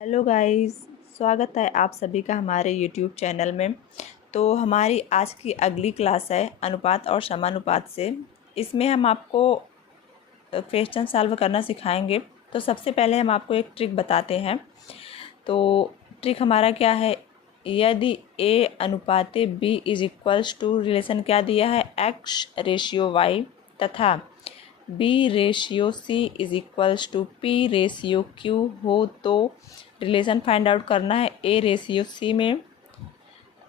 Hello guys, स्वागत है आप सभी का हमारे यूट्यूब चैनल में। तो हमारी आज की अगली क्लास है अनुपात और समानुपात से। इसमें हम आपको क्वेश्चन सॉल्व करना सिखाएंगे। तो सबसे पहले हम आपको एक ट्रिक बताते हैं। तो ट्रिक हमारा क्या है, यदि ए अनुपाते B is equals to, relation क्या दिया है, x/y तथा b/c is equals to p/q हो तो रिलेशन फाइंड आउट करना है a/c में।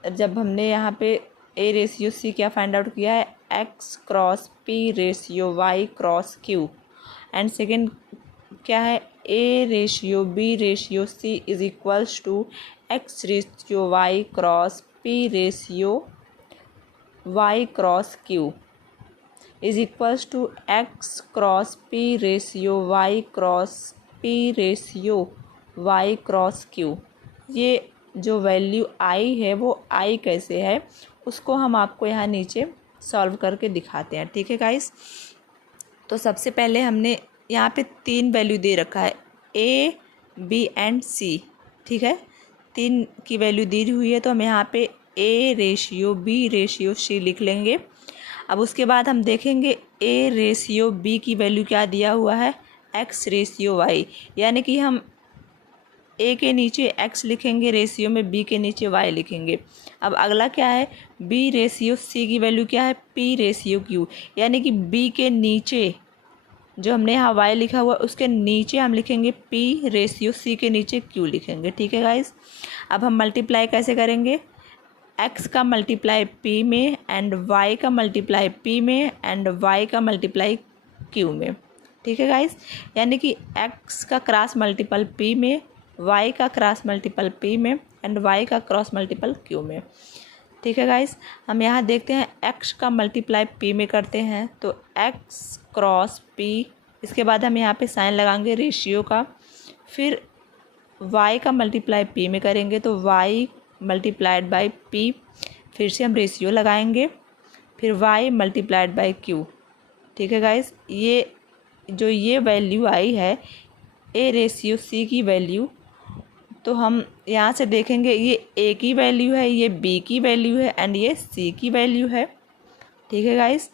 जब हमने यहाँ पे a/c क्या फाइंड आउट किया है, x cross p/y cross q। And second क्या है, a/b/c is equals to x/y cross p/y cross q is equals to x cross p/y cross p/y cross q। ये जो वैल्यू आई है वो आई कैसे है उसको हम आपको यहाँ नीचे सॉल्व करके दिखाते हैं। ठीक है गाइस, तो सबसे पहले हमने यहाँ पे 3 वैल्यू दे रखा है, a, b एंड c। ठीक है, 3 की वैल्यू दी हुई है तो हम यहाँ पे a/b/c लिख लेंगे। अब उसके बाद हम देखेंगे a/b की वैल्यू क्या दिया हुआ है, x/y, यानी कि हम a के नीचे x लिखेंगे, रेशियो में b के नीचे y लिखेंगे। अब अगला क्या है, b/c की वैल्यू क्या है, p/q, यानी कि b के नीचे जो हमने यहाँ y लिखा हुआ उसके नीचे हम लिखेंगे p/c के नीचे q लिखेंगे। ठीक है गाइस, अब हम मल्टीप्लाई कैसे करेंगे, x का मल्टीप्लाई p में एंड y का मल्टीप्लाई p में एंड y का मल्टीप्लाई q में। ठीक है गाइस, यानी कि x का क्रॉस मल्टीपल p में, y का क्रॉस मल्टीपल p में एंड y का क्रॉस मल्टीपल q में। ठीक है गाइस, हम यहाँ देखते हैं x का मल्टीप्लाई p में करते हैं तो x क्रॉस p, इसके बाद हम यहाँ पे साइन लगाएंगे रेशियो का, फिर y का मल्टीप्लाई p में करेंगे तो y मल्टीप्लाइड बाई p, फिर से हम रेशियो लगाएंगे, फिर y मल्टीप्लाइड बाई q। ठीक है गाइस, ये वैल्यू आई है a/c की वैल्यू, तो हम यहाँ से देखेंगे ये a की वैल्यू है, ये b की वैल्यू है एंड ये c की वैल्यू है। ठीक है गाइस,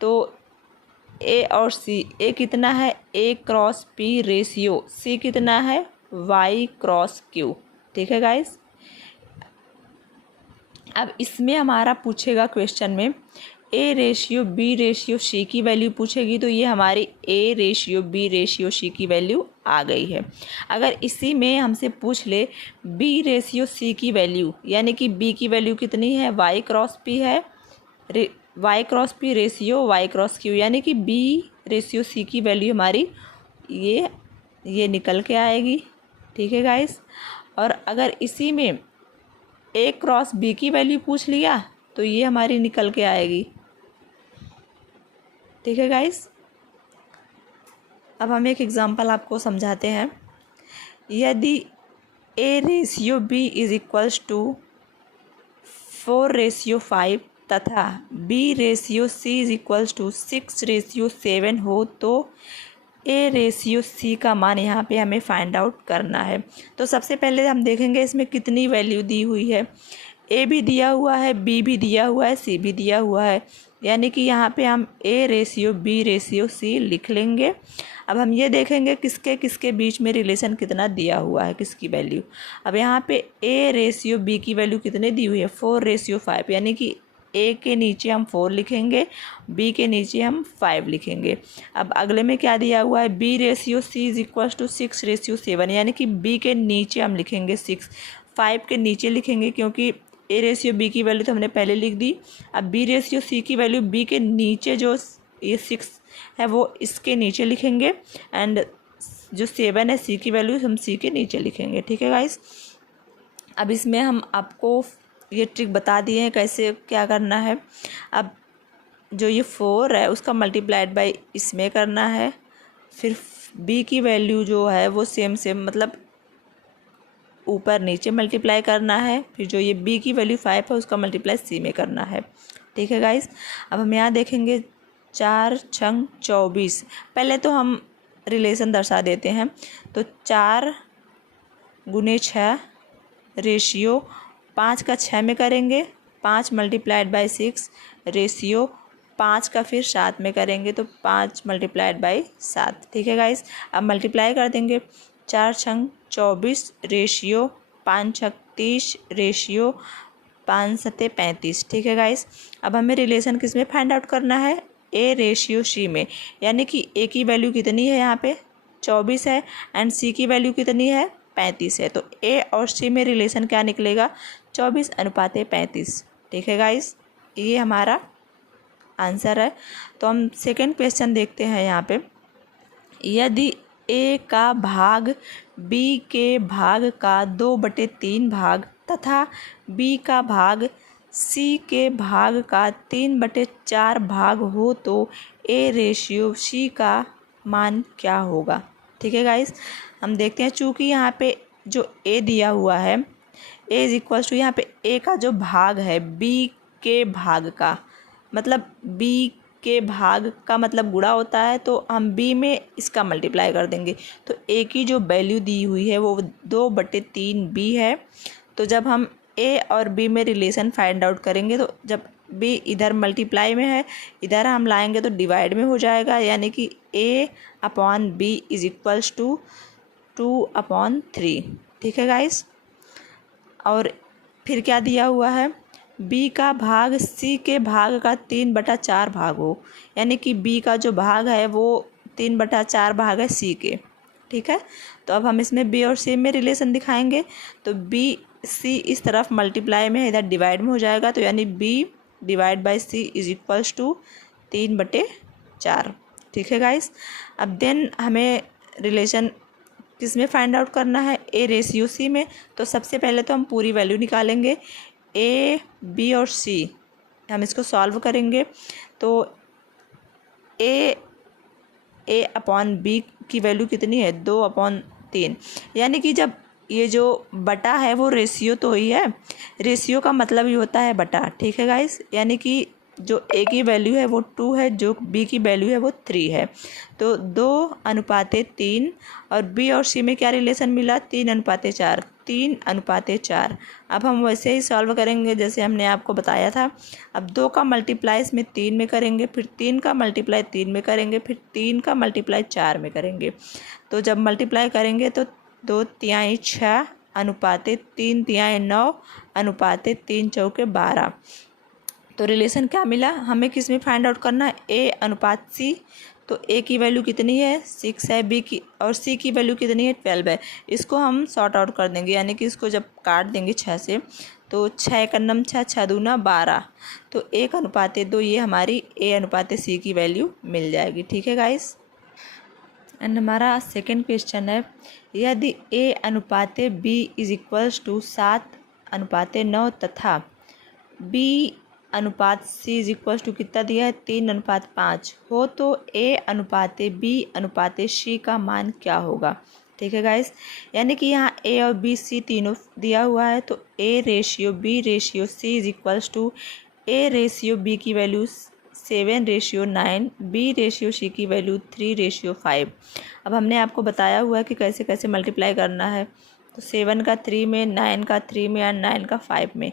तो a और c, a कितना है, a cross p ratio, c कितना है, y क्रॉस q। ठीक है गाइस, अब इसमें हमारा पूछेगा क्वेश्चन में a/b/c की वैल्यू पूछेगी, तो ये हमारी a/b/c की वैल्यू आ गई है। अगर इसी में हमसे पूछ ले b/c की वैल्यू, यानी कि b की वैल्यू कितनी है, y क्रॉस p है, y cross p ratio y cross q, यानी कि b/c की वैल्यू हमारी ये निकल के आएगी। ठीक है गाइस, और अगर इसी में a क्रॉस b की वैल्यू पूछ लिया तो ये हमारी निकल के आएगी। ठीक है गाइस, अब हम एक एग्जांपल आपको समझाते हैं। यदि a/b इज इक्वल्स टू 4/5 तथा b/c इज इक्वल्स टू 6/7 हो तो a/c का मान यहाँ पे हमें फाइंड आउट करना है। तो सबसे पहले हम देखेंगे इसमें कितनी वैल्यू दी हुई है, a भी दिया हुआ है, b भी दिया हुआ है, c भी दिया हुआ है, यानी कि यहाँ पे हम a/b/c लिख लेंगे। अब हम ये देखेंगे किसके किसके बीच में रिलेशन कितना दिया हुआ है, किसकी वैल्यू। अब यहाँ पे a/b की वैल्यू कितने दी हुई है, 4/5, यानी कि a के नीचे हम 4 लिखेंगे, b के नीचे हम 5 लिखेंगे। अब अगले में क्या दिया हुआ है, b/c इज इक्वल्स टू 6/7, यानी कि b के नीचे हम लिखेंगे 6, 5 के नीचे लिखेंगे क्योंकि a/b की वैल्यू तो हमने पहले लिख दी। अब b/c की वैल्यू b के नीचे जो ये 6 है वो इसके नीचे लिखेंगे एंड जो 7 है c की वैल्यू हम c के नीचे लिखेंगे। ठीक है गाइस, अब इसमें हम आपको ये ट्रिक बता दिए हैं कैसे क्या करना है। अब जो ये 4 है उसका मल्टीप्लाइड बाई इसमें करना है, फिर b की वैल्यू जो है वो सेम मतलब ऊपर नीचे मल्टीप्लाई करना है, फिर जो ये b की वैल्यू 5 है उसका मल्टीप्लाई c में करना है। ठीक है गाइस, अब हम यहाँ देखेंगे 4 छंग 24। पहले तो हम रिलेशन दर्शा देते हैं, तो 4 गुने 6 रेशियो 5 का 6 में करेंगे, 5 मल्टीप्लाइड बाई 6 रेशियो 5 का फिर 7 में करेंगे तो 5 मल्टीप्लाइड बाई 7। ठीक है गाइस, अब मल्टीप्लाई कर देंगे। 4 छंग 24 रेशियो 5 छक 30 रेशियो 5 सते 35। ठीक है गाइस, अब हमें रिलेशन किस में फाइंड आउट करना है, ए रेशियो सी में, यानी कि ए की वैल्यू कितनी है यहाँ पे 24 है एंड सी की वैल्यू कितनी है 35 है, तो ए और सी में रिलेशन क्या निकलेगा 24:35। ठीक है गाइस, ये हमारा आंसर है। तो हम सेकेंड क्वेश्चन देखते हैं यहाँ पे, यदि ए का भाग बी के भाग का 2/3 भाग तथा बी का भाग सी के भाग का 3/4 भाग हो तो ए रेशियो सी का मान क्या होगा। ठीक है गाइस, हम देखते हैं, चूँकि यहाँ पे जो ए दिया हुआ है ए इज इक्वल्स टू, यहाँ पे ए का जो भाग है बी के भाग का, मतलब बी के भाग का मतलब गुणा होता है, तो हम बी में इसका मल्टीप्लाई कर देंगे। तो ए की जो वैल्यू दी हुई है वो 2/3 बी है। तो जब हम ए और बी में रिलेशन फाइंड आउट करेंगे तो जब बी इधर मल्टीप्लाई में है इधर हम लाएंगे तो डिवाइड में हो जाएगा, यानी कि A upon B is equals to 2/3। ठीक है गाइस, और फिर क्या दिया हुआ है, बी का भाग सी के भाग का 3/4 भाग हो, यानी कि बी का जो भाग है वो 3/4 भाग है सी के। ठीक है, तो अब हम इसमें बी और सी में रिलेशन दिखाएंगे, तो बी सी इस तरफ मल्टीप्लाई में इधर डिवाइड में हो जाएगा, तो यानी B divide by C is equals to 3/4। ठीक है गाइस, अब देन हमें रिलेशन किस में फाइंड आउट करना है, ए रेशियो सी में। तो सबसे पहले तो हम पूरी वैल्यू निकालेंगे, ए बी और सी हम इसको सॉल्व करेंगे, तो ए अपॉन बी की वैल्यू कितनी है 2/3, यानी कि जब ये जो बटा है वो रेशियो तो ही है, रेशियो का मतलब ही होता है बटा। ठीक है गाइस, यानी कि जो ए की वैल्यू है वो 2 है, जो बी की वैल्यू है वो 3 है, तो 2:3। और बी और सी में क्या रिलेशन मिला 3:4, 3:4। अब हम वैसे ही सॉल्व करेंगे जैसे हमने आपको बताया था। अब 2 का मल्टीप्लाई इसमें 3 में करेंगे, फिर 3 का मल्टीप्लाई 3 में करेंगे, फिर 3 का मल्टीप्लाई 4 में करेंगे। तो जब मल्टीप्लाई करेंगे तो 2 तिहाई 6 अनुपाते 3 तिहाई 9 अनुपाते 3 चौके 12। तो रिलेशन क्या मिला हमें, किस में फाइंड आउट करना है, ए अनुपात सी। तो ए की वैल्यू कितनी है 6 है, बी की और सी की वैल्यू कितनी है 12 है। इसको हम सॉर्ट आउट कर देंगे, यानी कि इसको जब काट देंगे 6 से, तो 6 का नम 6, 6 दूना 12, तो 1:2 ये हमारी ए अनुपात सी की वैल्यू मिल जाएगी। ठीक है गाइस, एंड हमारा सेकेंड क्वेश्चन है, यदि ए अनुपात बी इज इक्वल्स टू 7:9 तथा बी अनुपात सी इज इक्वल्स टू कितना दिया है 3:5 हो तो ए अनुपात बी अनुपात सी का मान क्या होगा। ठीक है गाइस, यानी कि यहाँ ए और बी सी तीनों दिया हुआ है, तो A ratio B ratio C is equals to A ratio B की वैल्यू 7:9, बी रेशियो सी की वैल्यू 3:5। अब हमने आपको बताया हुआ है कि कैसे कैसे मल्टीप्लाई करना है, तो 7 का 3 में, 9 का 3 में और 9 का 5 में।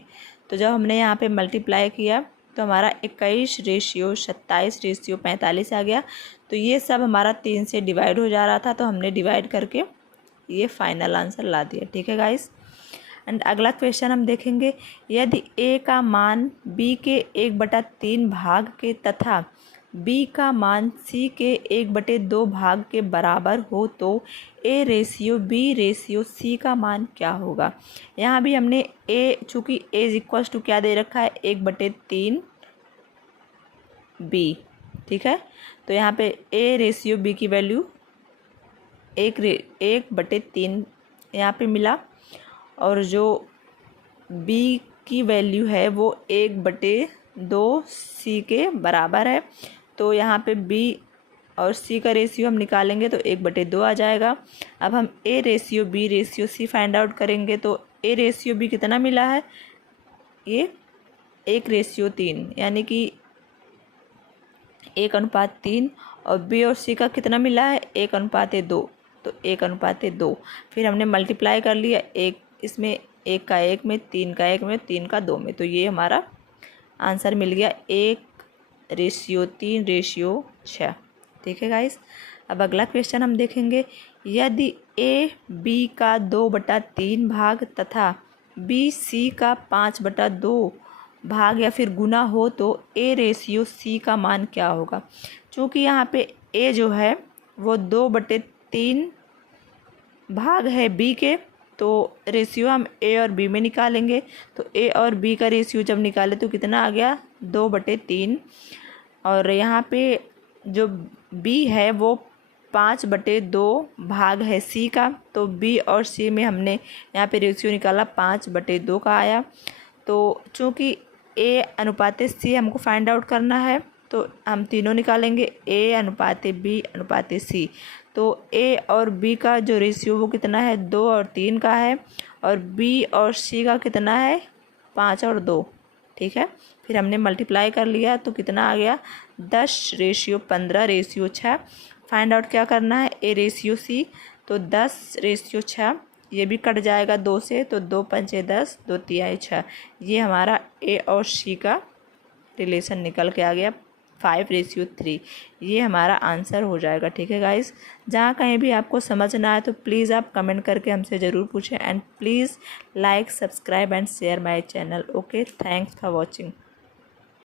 तो जब हमने यहाँ पे मल्टीप्लाई किया तो हमारा 21:27:45 आ गया। तो ये सब हमारा 3 से डिवाइड हो जा रहा था, तो हमने डिवाइड करके ये फाइनल आंसर ला दिया। ठीक है गाइस, एंड अगला क्वेश्चन हम देखेंगे, यदि ए का मान बी के 1/3 भाग के तथा बी का मान सी के 1/2 भाग के बराबर हो तो A ratio B ratio C का मान क्या होगा। यहाँ भी हमने ए, चूँकि ए इज इक्वल्स टू क्या दे रखा है 1/3 बी। ठीक है, तो यहाँ पे ए रेशियो बी की वैल्यू 1/3 यहाँ पे मिला, और जो बी की वैल्यू है वो 1/2 सी के बराबर है। तो यहाँ पे बी और सी का रेशियो हम निकालेंगे तो 1/2 आ जाएगा। अब हम A ratio B ratio C find out करेंगे, तो ए रेशियो बी कितना मिला है, ये 1:3, यानी कि 1:3, और बी और सी का कितना मिला है 1:2, तो 1:2। फिर हमने मल्टीप्लाई कर लिया, एक इसमें 1 का 1 में, 3 का 1 में, 3 का 2 में, तो ये हमारा आंसर मिल गया 1:3:6। ठीक है गाइस। अब अगला क्वेश्चन हम देखेंगे, यदि ए बी का 2/3 भाग तथा बी सी का 5/2 भाग या फिर गुना हो तो A/C का मान क्या होगा। चूँकि यहाँ पे ए जो है वो 2/3 भाग है बी के, तो रेशियो हम ए और बी में निकालेंगे। तो ए और बी का रेशियो जब निकाले तो कितना आ गया 2/3। और यहाँ पे जो बी है वो 5/2 भाग है सी का, तो बी और सी में हमने यहाँ पे रेशियो निकाला 5/2 का आया। तो चूँकि ए अनुपात सी हमको फाइंड आउट करना है, तो हम तीनों निकालेंगे, ए अनुपात बी अनुपात सी। तो ए और बी का जो रेशियो वो कितना है 2 और 3 का है, और बी और सी का कितना है 5 और 2। ठीक है। फिर हमने मल्टीप्लाई कर लिया तो कितना आ गया 10:15:6। फाइंड आउट क्या करना है A/C, तो 10:6, ये भी कट जाएगा 2 से, तो 2 पंचे 10, 2 तिहाई 6। ये हमारा ए और सी का रिलेशन निकल के आ गया 5:3। ये हमारा आंसर हो जाएगा। ठीक है गाइस। जहाँ कहीं भी आपको समझ ना आए तो प्लीज़ आप कमेंट करके हमसे ज़रूर पूछें, and please like, subscribe and share my channel. Okay, thanks for watching.